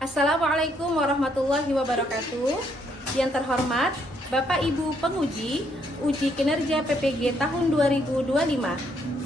Assalamualaikum warahmatullahi wabarakatuh. Yang terhormat Bapak Ibu penguji uji kinerja PPG tahun 2025.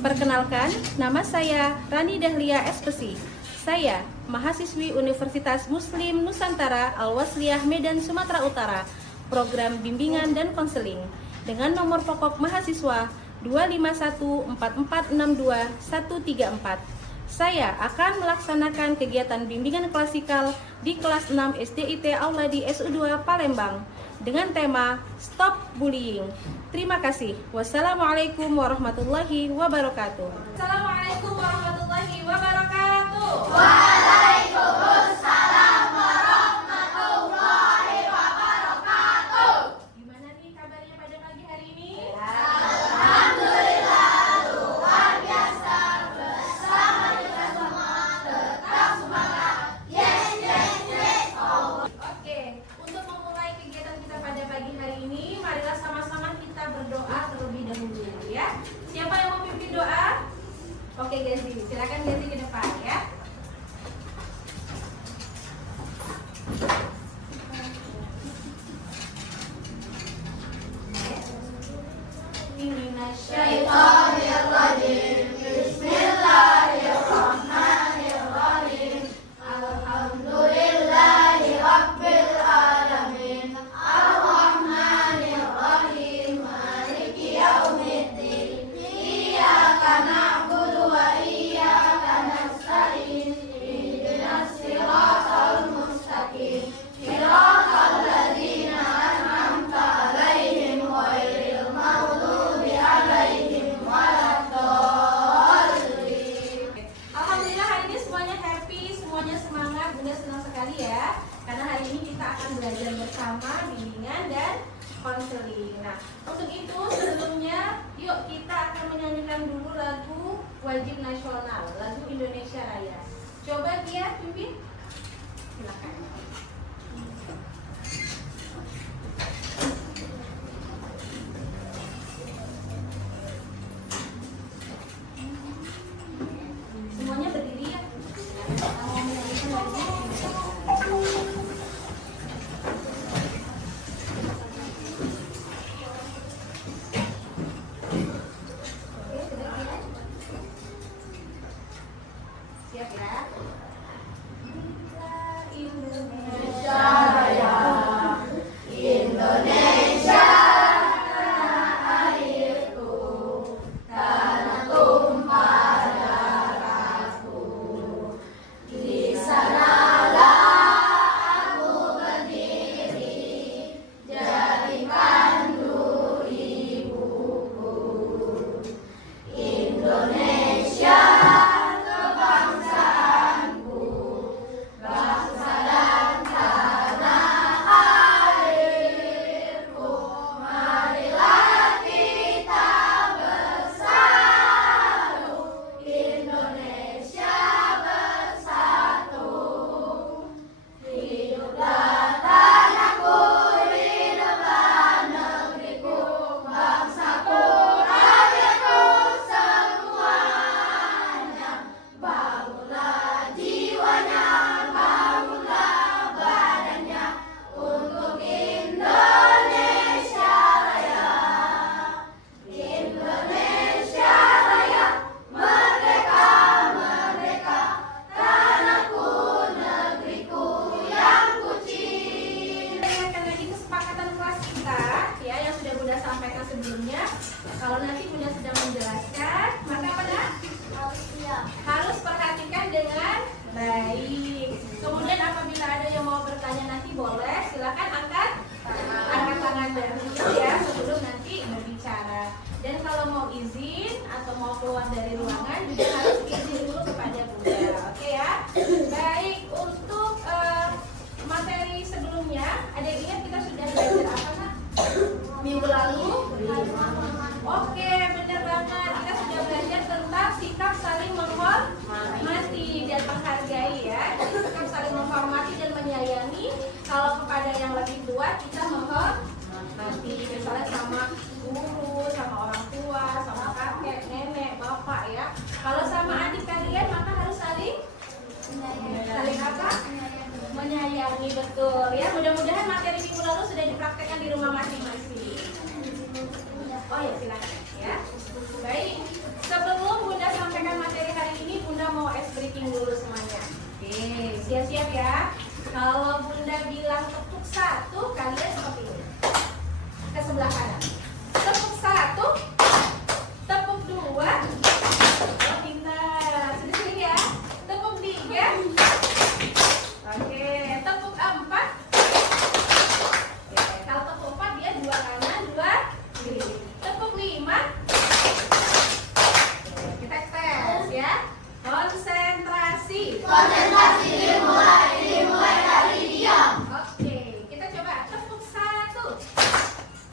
Perkenalkan, nama saya Rani Dahlia Espesi. Saya mahasiswi Universitas Muslim Nusantara Al-Wasliyah Medan Sumatera Utara, program bimbingan dan konseling dengan nomor pokok mahasiswa 2514462-134. Saya akan melaksanakan kegiatan bimbingan klasikal di kelas 6 SDIT Auladi SU2 Palembang dengan tema Stop Bullying. Terima kasih. Wassalamualaikum warahmatullahi wabarakatuh. Assalamualaikum warahmatullahi wabarakatuh. Waalaikumsalam warahmatullahi wabarakatuh. Gimana nih kabarnya pada pagi hari ini? Alhamdulillah luar biasa. Bersama kita semua tetap semangat. Yes, yes, yes. Oh. Oke, untuk memulai kegiatan kita pada pagi hari ini, marilah sama-sama kita berdoa terlebih dahulu ya. Siapa yang mau pimpin doa? Oke, Gazi, silakan Gazi ke depan ya. Syaitanirrajim. Bismillahirrahmanirrahim. Alhamdulillahi rabbil alamin. Ar-Rahmanirrahim. Maliki yaumiddin. Iyyaka na'budu wa iyyaka nasta'in. Ihdinas siratal mustaqim. Siratal ladzina an'amta 'alaihim ghairil maghdubi 'alaihim waladdallin. Alhamdulillah hari ini semuanya happy, semuanya semangat, Bunda senang sekali ya. Karena hari ini kita akan belajar bersama bimbingan dan konseling. Nah, untuk itu sebelumnya yuk kita akan menyanyikan dulu lagu wajib nasional, lagu Indonesia Raya. Coba dia pimpin. Silakan. Semuanya berdiri ya. Kita mau menyanyikan lagu Indonesia Raya. Oke, sudah ya. Siap ya. Indonesia Raya, Indonesia tanah airku, tanah tumpah darahku. Di sanalah aku berdiri, jadi pandu ibuku. Indonesia kebangsaanku, bangsa dan tanah airku. Marilah kita bersatu, Indonesia bersatu. Hiduplah tanahku, hiduplah negeriku, bangsaku, rakyatku semuanya. Bangunlah jiwanya, bangunlah badannya untuk Indonesia Raya. Indonesia Raya, merdeka, merdeka, tanahku, negeriku yang kucinta. Tanyakan lagi kesepakatan kelas kita ya yang sudah Bunda sampaikan sebelumnya. Kalau nanti Bunda sedang menjelaskan, maka benar harus perhatikan dengan baik. Kemudian apabila ada yang mau bertanya nanti boleh silakan angkat tangan dahulu ya sebelum nanti berbicara. Dan kalau mau izin atau mau keluar dari ruangan juga harus izin dulu kepada Bunda. Oke ya. Baik, untuk materi sebelumnya, ada yang ingat kita sudah belajar apa nak? Minggu lalu? Oke, benar banget. Kita sudah belajar tentang sikap saling menghormati dan menghargai ya. Jadi sikap saling menghormati dan menyayangi. Kalau kepada yang lebih tua kita menghormati, misalnya sama guru, sama orang tua, sama kakek, nenek, bapak ya. Kalau sama adik kalian maka harus saling apa? Betul ya, mudah-mudahan materi minggu lalu sudah dipraktekkan di rumah masing-masing. Oh ya, silakan ya. Baik, sebelum Bunda sampaikan materi hari ini, Bunda mau ice breaking dulu semuanya. Oke, siap-siap ya. Kalau Bunda bilang tepuk 1, kalian seperti ini. Ke sebelah kanan. Tepuk 1, tepuk 2. Oh, pintar. Sudah sini ya. Tepuk 3. Oke, tepuk 4. Oke, kalau tepuk 4 dia 2 kanan, 2 kiri. Tepuk 5. Oke, kita tes ya. Konsentrasi. Konsentrasi dimulai dari diam. Oke, kita coba tepuk 1,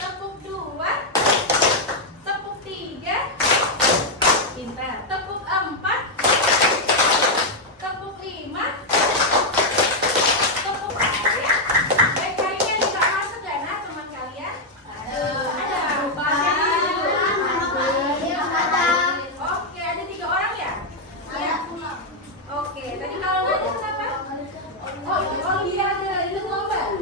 tepuk 2, tepuk 3, pintar. Tepuk 4, tepuk 5, tepuk 6. Baik, kalian juga masuk gak nah teman kalian? Ada. Oke, ada 3 orang ya? Oke, tadi kalau nggak ada kenapa? Oh iya ada, itu lomba.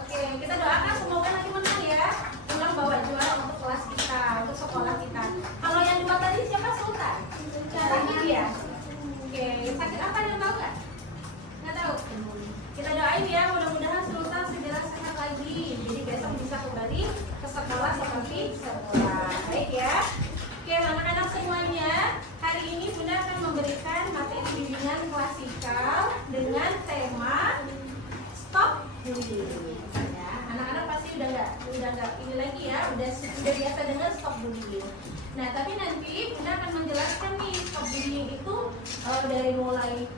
Oke, kita doakan semoga nanti menang ya. Menang bawa juara untuk kelas kita, untuk sekolah kita. Kalau yang 2 tadi siapa? Sultan? Sakit ya? Oke, sakit apa yang tahu nggak? Nggak tahu. Kita doain ya, mudah-mudahan Sultan segera sehat lagi. Jadi besok bisa kembali ke sekolah seperti semula. Baik ya. Oke, anak-anak semuanya, hari ini Bunda akan memberikan materi bimbingan klasikal dengan tema stop bullying. Ya, anak-anak pasti udah nggak ini lagi ya, udah biasa dengan stop bullying. Nah, tapi nanti Bunda akan menjelaskan nih stop bullying itu dari mulai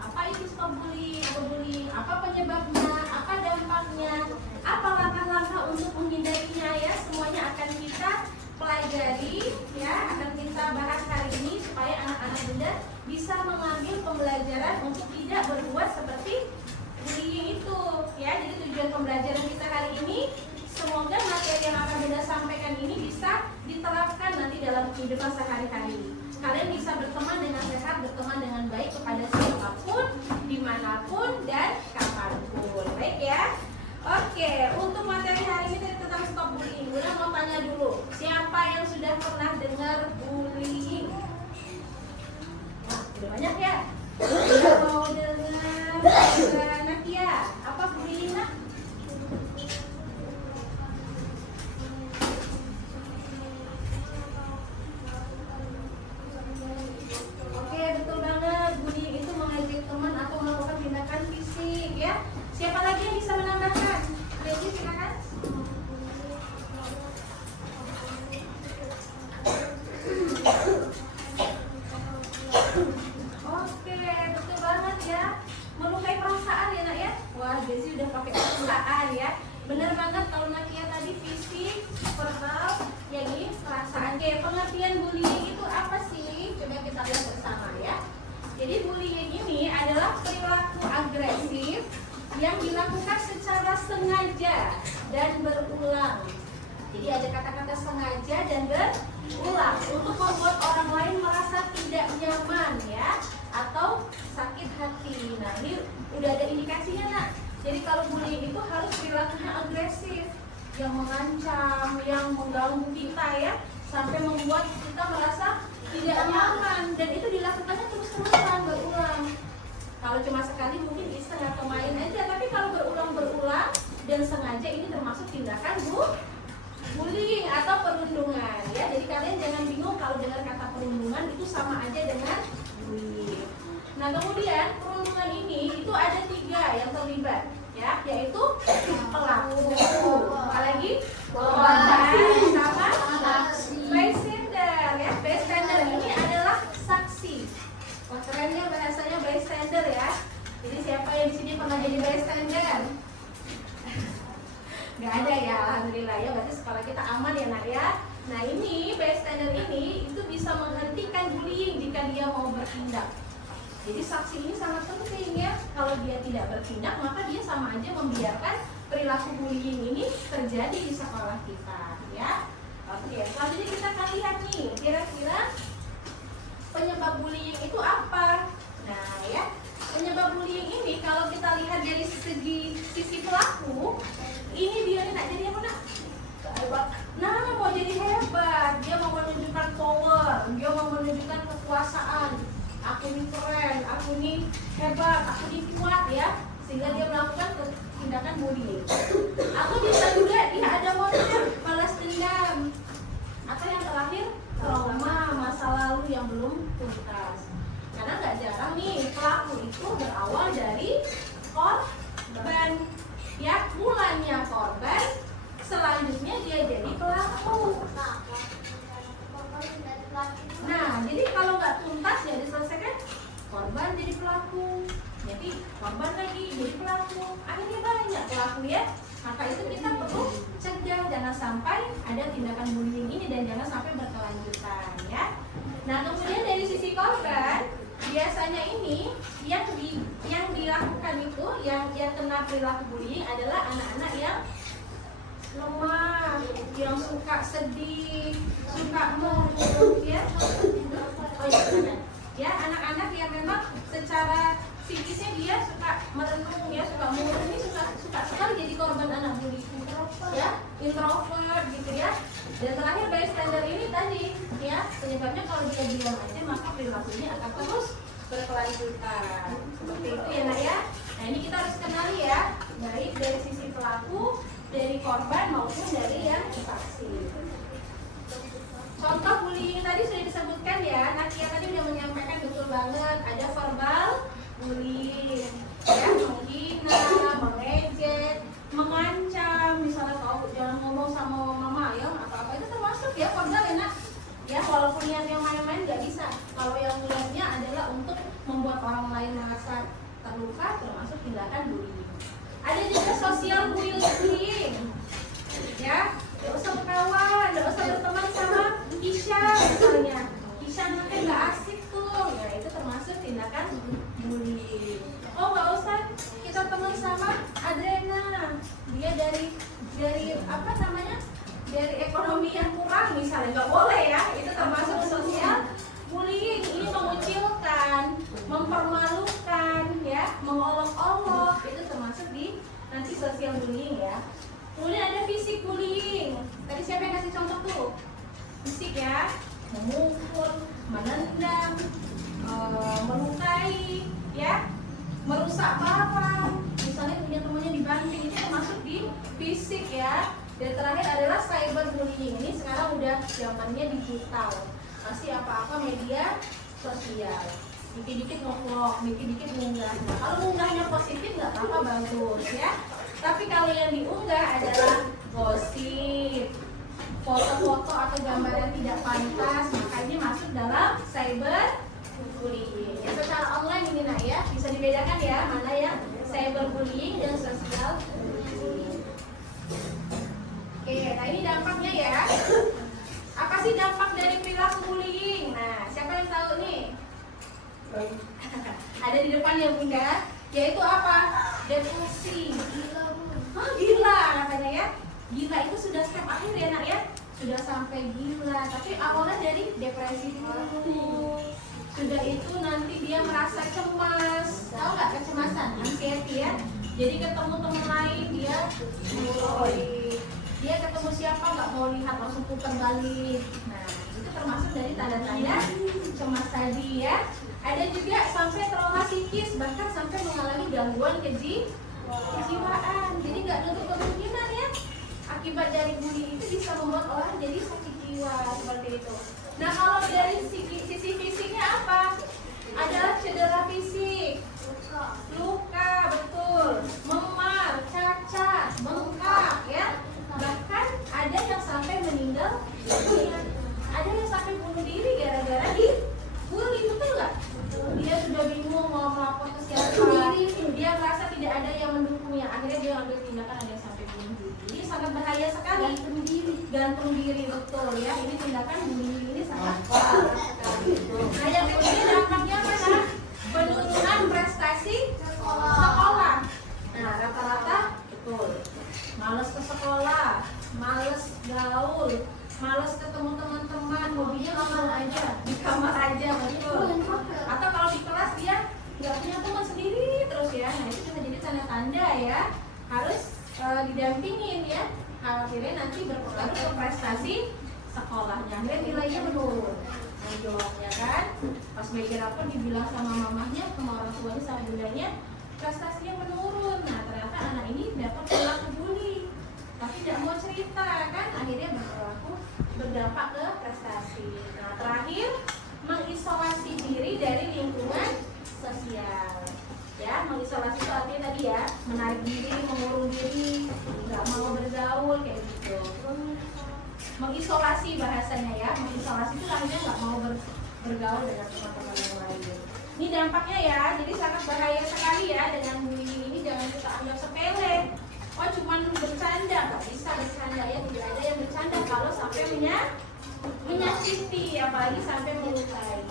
apa itu stop bullying, apa penyebabnya, apa dampaknya, apa langkah-langkah untuk menghindarinya ya, semuanya akan kita pelajari ya, akan kita bahas hari ini supaya anak-anak Bunda bisa mengambil pembelajaran untuk tidak berbuat seperti bullying itu ya. Jadi tujuan pembelajaran kita hari ini semoga materi yang akan Bunda sampaikan ini bisa diterapkan nanti dalam kehidupan sehari-hari. Kalian bisa berteman dengan sehat, berteman dengan baik kepada siapapun, dimanapun dan kapanpun. Baik ya. Oke, untuk materi hari ini tentang stop bullying, Bunda mau tanya dulu, siapa yang sudah pernah dengar bullying? Wah, udah banyak ya. Udah mau dengar Nakia, apa bullying nak? Oke, betul banget. Bullying itu mengejek teman atau melakukan tindakan fisik ya. Siapa lagi yang bisa menambahkan? Lady, silakan. Oke, betul banget ya. Melukai perasaan ya nak ya. Wah, Desi udah pakai perasaan ya. Bener banget kalau Nakia tadi fisik, verbal, yang ini perasaan. Oke, pengertian bullying itu apa sih? Coba kita lihat bersama ya. Jadi bullying ini adalah perilaku agresif yang dilakukan secara sengaja dan berulang. Jadi ada kata-kata sengaja dan berulang untuk membuat orang lain merasa tidak nyaman ya, atau sakit hati. Nah, ini udah ada indikasinya nak. Jadi kalau bullying itu harus perilakunya agresif, yang mengancam, yang mengganggu kita ya, sampai membuat kita merasa tidak nyaman, dan itu dilakukannya terus-terusan, berulang. Kalau cuma sekali mungkin iseng atau main aja, tapi kalau berulang-berulang dan sengaja, ini termasuk tindakan bullying atau perundungan ya. Jadi kalian jangan bingung kalau dengar kata perundungan itu sama aja dengan bullying. Nah, kemudian perundungan ini itu ada 3 yang terlibat ya, yaitu pelaku, apalagi korban, sama bystander ya. Bystander ini adalah saksi. Wah, keren ya bahasanya bystander ya. Jadi siapa yang di sini pernah jadi bystander? Gak ada ya, alhamdulillah ya. Berarti sekolah kita aman ya nak ya. Nah, ini bystander ini itu bisa menghentikan bullying jika dia mau bertindak. Jadi saksi ini sangat penting ya. Kalau dia tidak bertindak, maka dia sama aja membiarkan perilaku bullying ini terjadi di sekolah kita ya. Oke, selanjutnya kita akan lihat nih, kira-kira penyebab bullying itu apa? Nah ya, penyebab bullying ini kalau kita lihat dari segi sisi pelaku, ini dia nak jadi apa nak? Hebat. Nah, mau jadi hebat, dia mau menunjukkan power, dia mau menunjukkan kekuasaan. Aku ini keren, aku ini hebat, aku ini kuat ya, sehingga dia melakukan tindakan bullying. Atau bisa juga dia ada motif balas dendam. Atau yang terakhir trauma masa lalu yang belum tuntas. Karena nggak jarang nih pelaku itu berawal dari korban. Ya, mulanya korban, selanjutnya dia jadi pelaku. Nah, jadi kalau nggak tuntas ya diselesaikan, korban jadi pelaku, jadi korban lagi jadi pelaku, akhirnya banyak pelaku ya. Maka itu kita perlu cegah jangan sampai ada tindakan bullying ini dan jangan sampai berkelanjutan ya. Nah, kemudian dari sisi korban, biasanya ini yang dilakukan itu yang kena perilaku bullying adalah anak-anak yang lemah, yang suka sedih, suka murung ya. Oh ya, anak-anak yang memang secara psikisnya dia suka merenung ya, suka murung, ini suka sekali jadi korban anak bully ya, introvert gitu ya. Dan terakhir bystander ini tadi ya, penyebabnya kalau dia diam aja maka perilakunya akan terus berkelanjutan. Seperti itu ya nak ya. Nah, ini kita harus kenali ya, baik dari sisi pelaku, dari korban maupun dari yang saksi. Contoh bullying tadi sudah disebutkan ya, Nakia tadi sudah menyampaikan betul banget, ada verbal bullying ya, menghina, mengejek, mengancam, misalnya kau jangan ngomong sama mama ya, apa-apa itu termasuk ya verbal ya nak. Ya, walaupun yang main-main nggak bisa. Kalau yang niatnya adalah untuk membuat orang lain merasa terluka, termasuk tindakan bullying. Ada juga social bullying, ya, nggak usah berkawan, nggak usah berteman sama Kisha misalnya. Kisha nanti nggak asik tuh, ya itu termasuk tindakan bullying. Oh nggak usah kita teman sama Adrena, dia dari apa namanya, dari ekonomi yang kurang misalnya, nggak boleh ya, itu termasuk social bullying. Ini mengucilkan, mempermalukan, ya, mengolok-olok, itu termasuk di nanti social bullying ya. Kemudian ada fisik bullying. Tadi siapa yang kasih contoh tuh? Fisik ya, memukul, menendang, melukai, ya, merusak barang. Misalnya punya temannya dibanting, itu termasuk di fisik ya. Dan terakhir adalah cyber bullying. Ini sekarang udah zamannya digital. Masih apa-apa media sosial. Dikit-dikit nge-vlog, dikit-dikit ngunggah. Nah, kalau ngunggahnya positif nggak apa-apa, bagus ya. Tapi kalau yang diunggah adalah gosip, foto-foto atau gambar yang tidak pantas, maka ini masuk dalam cyber bullying. Ya, secara online ini nak ya, bisa dibedakan ya mana yang cyber bullying dan sosial bullying. Oke, nah ini dampaknya ya. Apa sih dampak dari perilaku bullying? Nah, siapa yang tahu nih? Ada di depan ya Bunda. Yaitu apa? Depresi. Gila katanya ya. Gila itu sudah step akhir ya nak ya. Sudah sampai gila. Tapi awalnya dari depresi dulu. Sudah itu nanti dia merasa cemas. Tahu nggak kecemasan? Anxiety ya. Jadi ketemu teman lain dia mulai. Dia ketemu siapa nggak mau lihat, langsung putar balik. Nah, itu termasuk dari tanda-tanda cemas tadi ya. Ada juga sampai trauma psikis, bahkan sampai mengalami gangguan kejiwaan. Jadi nggak nutup kemungkinan ya, akibat dari bullying itu bisa membuat orang jadi sakit jiwa seperti itu. Nah, kalau dari sisi fisiknya apa? Adalah cedera fisik, luka, betul, memar, cacat, bengkak ya. Bahkan ada yang sampai meninggal dunia. Ada yang sampai bunuh diri gara-gara dibully, betul nggak? Dia sudah bingung mau melapor ke siapa, dia merasa tidak ada yang mendukungnya, akhirnya dia ambil tindakan, ada yang sampai bunuh diri. Ini sangat bahaya sekali. Gantung diri betul ya. Ini tindakan bullying ini sangat parah sekali. Nah, yang kemudian dampaknya mana? Penurunan prestasi sekolah. Nah, rata-rata betul. Males ke sekolah, males gaul, males ketemu teman-teman, hobinya langsung aja di kamar aja, betul. Atau kalau di kelas dia nggak punya teman sendiri terus ya. Nah, itu bisa jadi tanda-tanda ya, harus didampingin ya. Akhirnya nanti berpengaruh ke prestasi sekolahnya, akhirnya nilainya menurun. Ya kan? Pas belajar apa dibilang sama mamahnya, sama orang tuanya, sama bundanya, prestasinya menurun. Nah ternyata anak ini dapat perilaku bully, tapi tidak mau cerita kan? Akhirnya berdampak ke prestasi. Nah terakhir, mengisolasi diri dari lingkungan sosial. Ya, mengisolasi itu artinya tadi ya, menarik diri, mengurung diri, nggak mau bergaul kayak gitu. Mengisolasi bahasanya ya, mengisolasi itu artinya nggak mau bergaul dengan teman-teman yang lain. Ini dampaknya ya, jadi sangat bahaya sekali ya dengan bullying ini, jangan kita anggap sepele. Oh cuman bercanda, nggak bisa bercanda ya, tidak ada yang bercanda kalau sampai menyakiti, apalagi sampai melukai.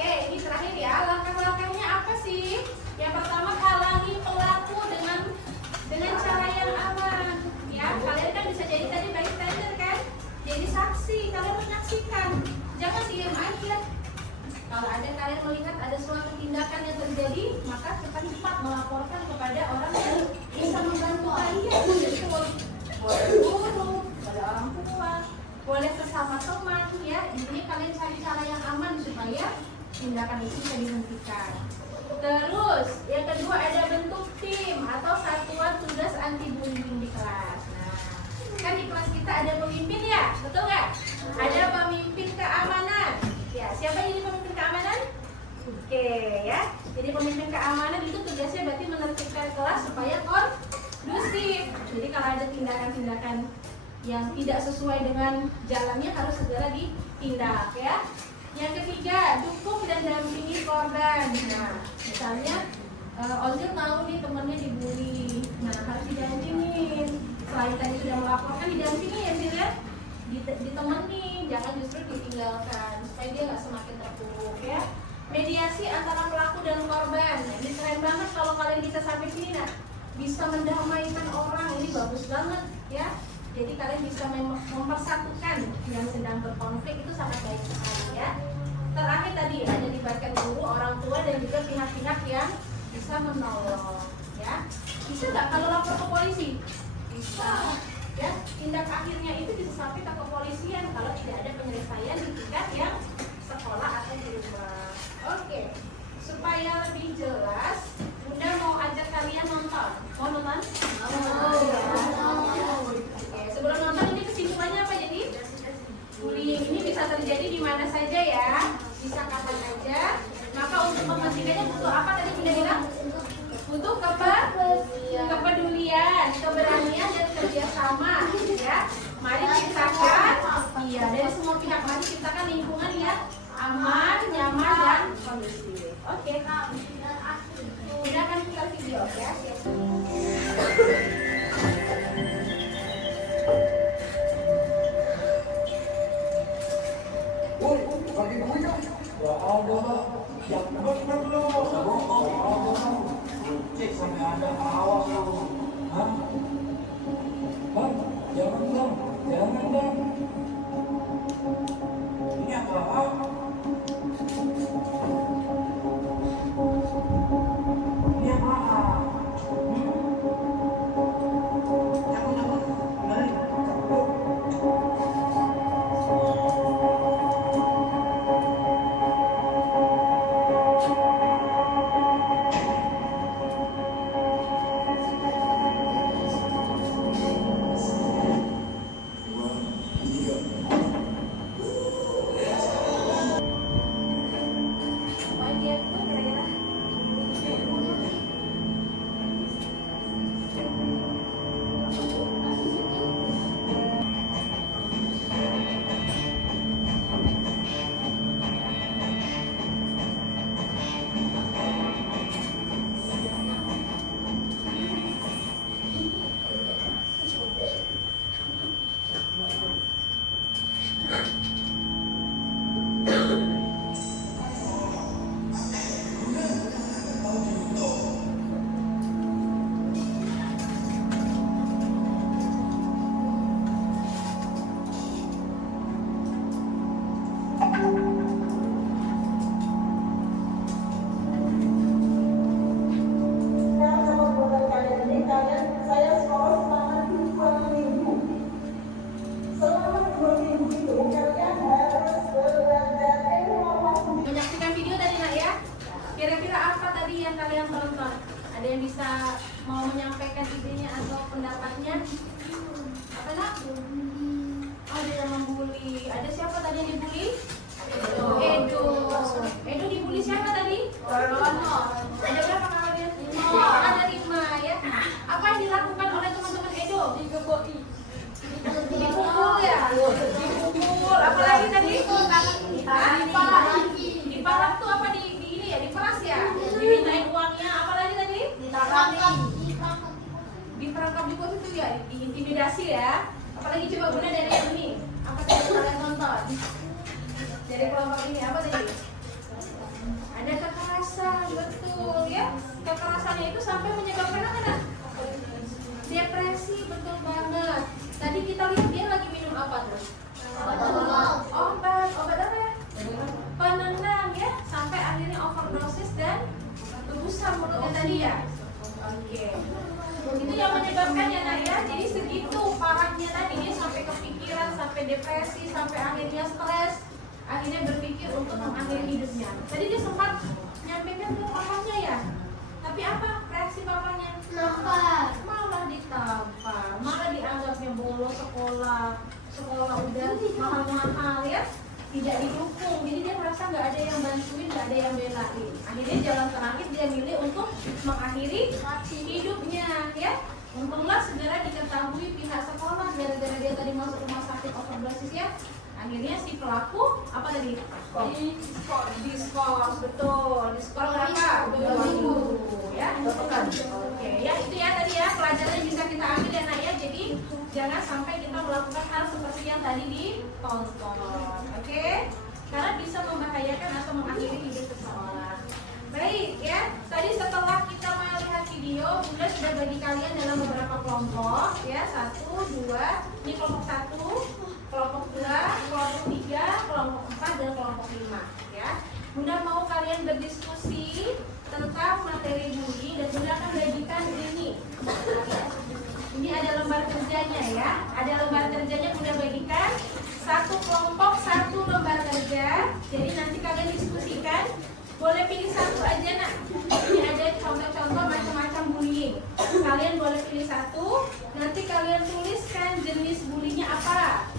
Oke, ini terakhir ya, langkah-langkahnya apa sih? Yang pertama, halangi pelaku dengan cara yang aman. Ya, kalian kan bisa jadi tadi bystander kan? Jadi saksi, kalian menyaksikan. Jangan diam aja. Kalau ada kalian melihat ada suatu tindakan yang terjadi, maka cepat-cepat melaporkan kepada orang yang bisa membantu kalian. Boleh guru, pada orang tua, boleh sesama teman ya. Intinya kalian cari cara yang aman supaya tindakan itu bisa dihentikan. Terus yang kedua ada bentuk tim atau satuan tugas anti bullying di kelas. Nah, kan di kelas kita ada pemimpin ya, betul nggak? Ada pemimpin keamanan. Ya, siapa jadi pemimpin keamanan? Oke ya. Jadi pemimpin keamanan itu tugasnya berarti menertibkan kelas supaya kondusif. Jadi kalau ada tindakan-tindakan yang tidak sesuai dengan jalannya harus segera ditindak ya. Yang ketiga, dukung dan dampingi korban. Nah, misalnya Ozil tahu nih temannya dibully, nah harus didampingin. Selain tadi sudah melaporkan, didampingi ya Zil ya, ditemani, jangan justru ditinggalkan supaya dia nggak semakin terpuruk ya. Mediasi antara pelaku dan korban. Nah, ini keren banget kalau kalian bisa sampai sini, nah bisa mendamaikan orang, ini bagus banget ya. Jadi kalian bisa mempersatukan yang sedang berkonflik, itu sangat baik sekali ya. Terakhir tadi ada libatkan guru, orang tua dan juga pihak-pihak yang bisa menolong ya. Bisa nggak kalau lapor ke polisi? Bisa ya. Tindak akhirnya itu bisa sampai ke kepolisian kalau tidak ada penyelesaian di tingkat yang sekolah atau di rumah. Oke, supaya lebih jelas, Bunda mau ajak kalian nonton. Mau nonton? Oke, sebelum nonton ini kesimpulannya apa jadi? Bullying ini bisa terjadi di mana saja ya, bisa kapan aja. Maka untuk menghentikannya butuh apa tadi Bunda bilang? Butuh kepedulian, keberanian dan kerjasama ya. Mari ciptakan, iya dari semua pihak, mari ciptakan lingkungan yang aman, nyaman dan kondusif. Oke, kita akan putar video ya. Cek sampai ada awas lu. Hah? Bang, jangan dong. Jangan dong. Ini apa? nonton. Ada yang bisa mau menyampaikan idenya atau pendapatnya? Apa nak? Oh, ada yang membuli. Ada siapa tadi yang dibully? Edo. Edo dibully siapa tadi? Ada berapa kalian? Ada 5 ya. Apa yang dilakukan oleh teman-teman Edo? Dipukul ya? Dipukul. Apalagi tadi? Dipalak tuh apa di ini ya? Diperas ya? Dimintain uangnya. Apalagi tadi? Diperangkap di pos itu ya? Diintimidasi ya? Apalagi coba Bunda dari yang ini? Apa tadi kalian nonton? Dari kelompok ini apa tadi? Ada kekerasan, betul ya? Kekerasannya itu sampai menyebabkan apa? Depresi, betul banget. Tadi kita lihat dia lagi minum apa terus? Obat apa ya? Penenang ya, sampai akhirnya overdosis dan tebusan mulutnya tadi ya. Oke. Itu yang menyebabkan ya nak ya. Jadi segitu parahnya tadi dia sampai kepikiran, sampai depresi, sampai akhirnya stres, akhirnya berpikir untuk mengakhiri hidupnya. Tadi dia sempat nyampaikan ke papanya ya. Tapi apa reaksi papanya? Malah ditampar, malah dianggapnya bolos sekolah udah mahal-mahal ya, tidak didukung. Jadi dia merasa nggak ada yang bantuin, nggak ada yang belain. Akhirnya jalan terakhir dia milih untuk mengakhiri hidupnya ya. Untunglah segera diketahui pihak sekolah gara-gara dia tadi masuk rumah sakit overdosis ya. Akhirnya si pelaku apa tadi? Diskors, betul. Diskors berapa? 2 minggu ya. Oke, ya itu ya tadi ya pelajaran bisa kita ambil ya nak ya. Jadi jangan sampai kita melakukan hal seperti yang tadi ditonton. Oke? Karena bisa membahayakan atau mengakhiri hidup seseorang. Baik ya. Tadi setelah kita melihat video, Bunda sudah bagi kalian dalam beberapa kelompok ya. 1, 2, ini kelompok 1. Kelompok 2, kelompok 3, kelompok 4, dan kelompok 5 ya. Bunda mau kalian berdiskusi tentang materi bullying dan Bunda akan bagikan ini. Ini ada lembar kerjanya ya. Ada lembar kerjanya Bunda bagikan. 1 kelompok 1 lembar kerja. Jadi nanti kalian diskusikan. Boleh pilih 1 aja nak. Ini ada contoh-contoh macam-macam bullying. Kalian boleh pilih 1. Nanti kalian tuliskan jenis bullyingnya apa.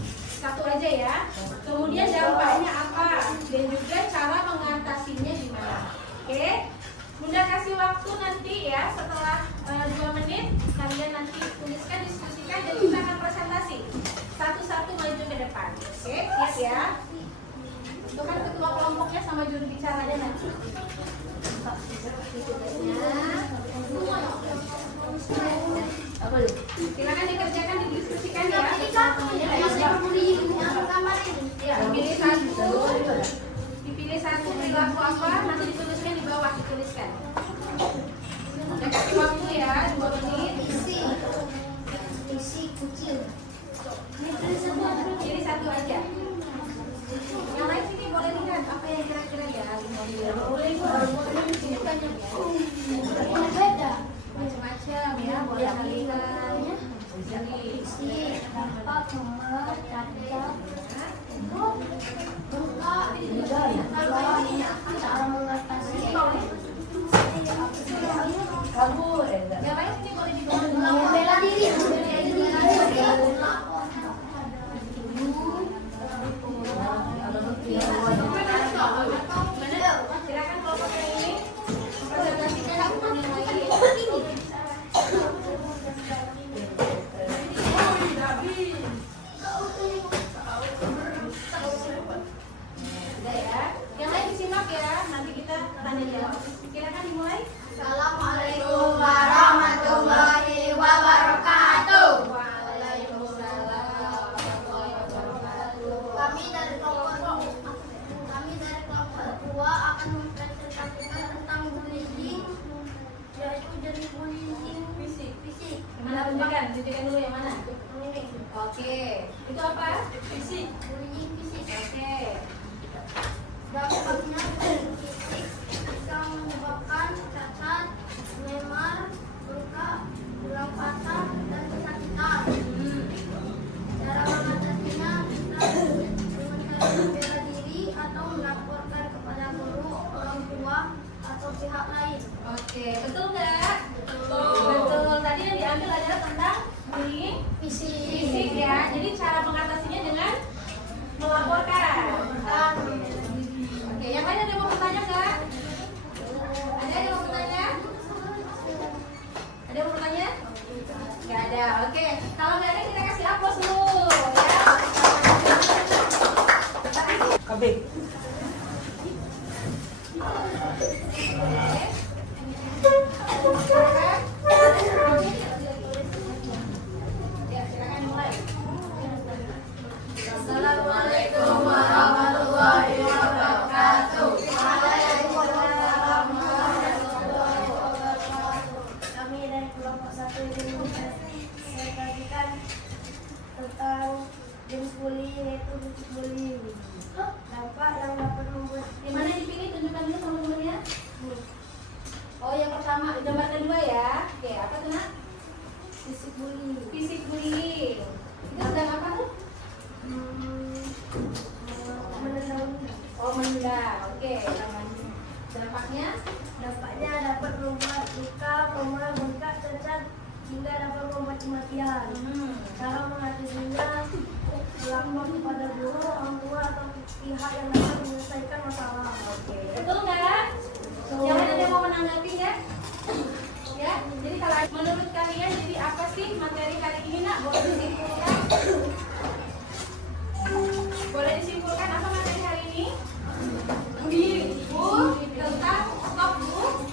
1 aja ya. Kemudian dampaknya apa dan juga cara mengatasinya gimana. Oke. Bunda kasih waktu nanti ya setelah 2 menit kalian nanti tuliskan, diskusikan dan kita akan presentasi. Satu-satu maju ke depan. Oke, siap ya. Itu kan ketua kelompoknya sama juru bicaranya nanti. Silakan dikerjakan, didiskusikan ya. Dipilih 1. Dipilih 1 perilaku apa, nanti dituliskan di bawah, dituliskan. Udah kasih waktu ya, 2 menit. Isi kucing. Pilih 1 aja. Yang lain sini boleh lihat apa yang kira-kira ya. Boleh disebutkan ya. Beda. Macam-macam ya, boleh kalian. Isi apa nomor caca. Cara mengatasi Kabur. Yang lain sini boleh dibawa. bela diri. Silakan kelompok yang ini presentasikan teman yang lain. Udah ya. Yang lain disimak ya. Nanti kita tanya jawab. Silakan dimulai. Assalamualaikum warahmatullahi wabarakatuh. Waalaikumsalam warahmatullahi wabarakatuh. Kami dari kelompok 2 akan mempresentasikan tentang bullying, yaitu jenis bullying fisik. Mana tunjukkan? Tunjukkan dulu yang mana? Ini Oke. Itu apa? Fisik. bullying fisik. Oke. Dampaknya bullying fisik bisa menyebabkan cacat, memar, luka, tulang patah, dan kesakitan. Cara mengatasinya bisa dengan cara bela diri atau melaporkan kepada guru, orang tua, atau pihak lain. Oke. Betul nggak diambil adalah tentang bullying fisik ya. Jadi cara mengatasinya dengan melaporkan. Oke, yang lain ada yang mau bertanya nggak? Ada yang mau bertanya? Ada yang mau bertanya? Nggak ada. Oke, kalau nggak ada kita kasih aplaus dulu ya. Kabik. Ya, silakan mulai. Assalamualaikum warahmatullahi wabarakatuh. Waalaikumsalam warahmatullahi wabarakatuh. Kami dari kelompok 1 ini saya bagikan tentang jenis bullying, yaitu bentuk bullying. Dampak yang dapat membuat Di mana dipilih, tunjukkan dulu teman-temannya. Oh, yang pertama, gambar kedua ya. Oke, apa tuh nak? fisik bullying. Fisik bullying. Itu sedang apa tuh? Menendang. Oh, menendang. Oke. Dampaknya? Dampaknya dapat membuat luka, memar, bengkak, cacat, hingga dapat membuat kematian. Cara mengatasinya melapor kepada guru, orang tua, atau pihak yang dapat menyelesaikan masalah. Oke. Betul nggak? Yang lain ada yang mau menanggapi ya? Ya. Jadi kalau menurut kalian, jadi apa sih materi hari ini nak? Boleh disimpulkan? Boleh disimpulkan apa materi hari ini? Bu, tentang stop bu.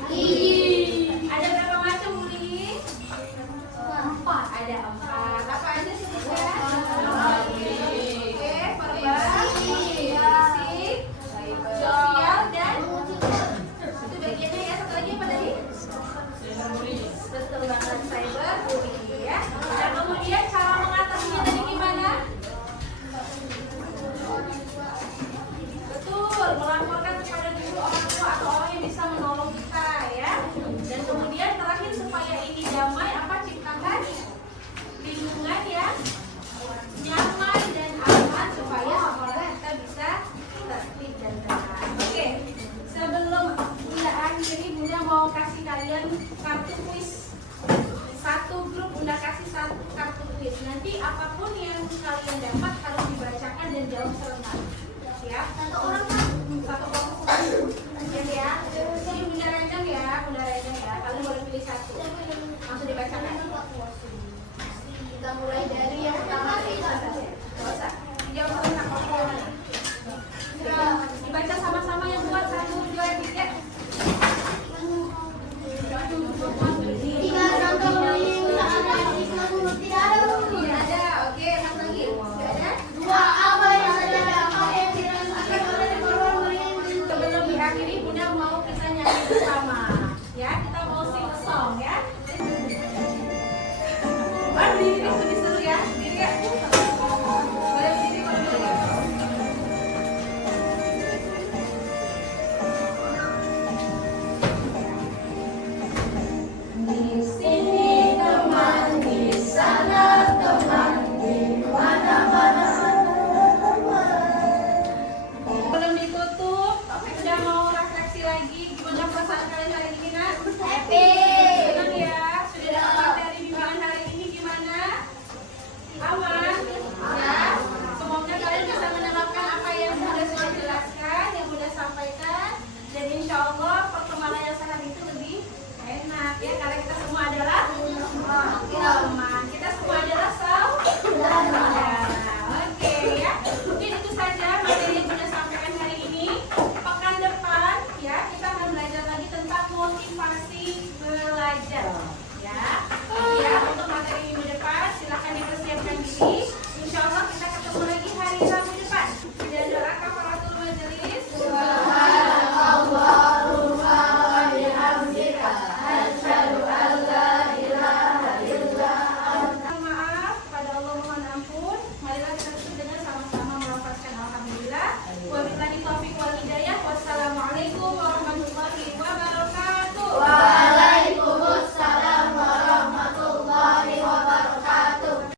Ada berapa macam bullying? 4. Ada 4. Apa aja sebutnya? Oke, verbal, fisik, sosial, dan itu bagiannya ya. Satu lagi apa tadi? Betul banget, cyberbullying ya. Nah, kemudian cara mengatasinya tadi gimana? Betul, melaporkan kepada guru, orang tua, atau orang yang bisa menolong kita ya. Dan kemudian terakhir supaya ini damai, apa, ciptakan lingkungan yang nyaman dan aman supaya sekolah kita bisa tertib dan tenang. Oke, sebelum Bunda akhiri, Bunda mau kasih kalian kartu kuis. Satu grup Bunda kasih satu kartu kuis. Nanti apapun yang kalian dapat harus dibacakan dan jawab serentak. Siap? Satu orang kan? Satu kelompok. Ya. Ini Bunda random ya, Bunda random ya. Kalian boleh pilih satu. Langsung dibacakan. Kita mulai dari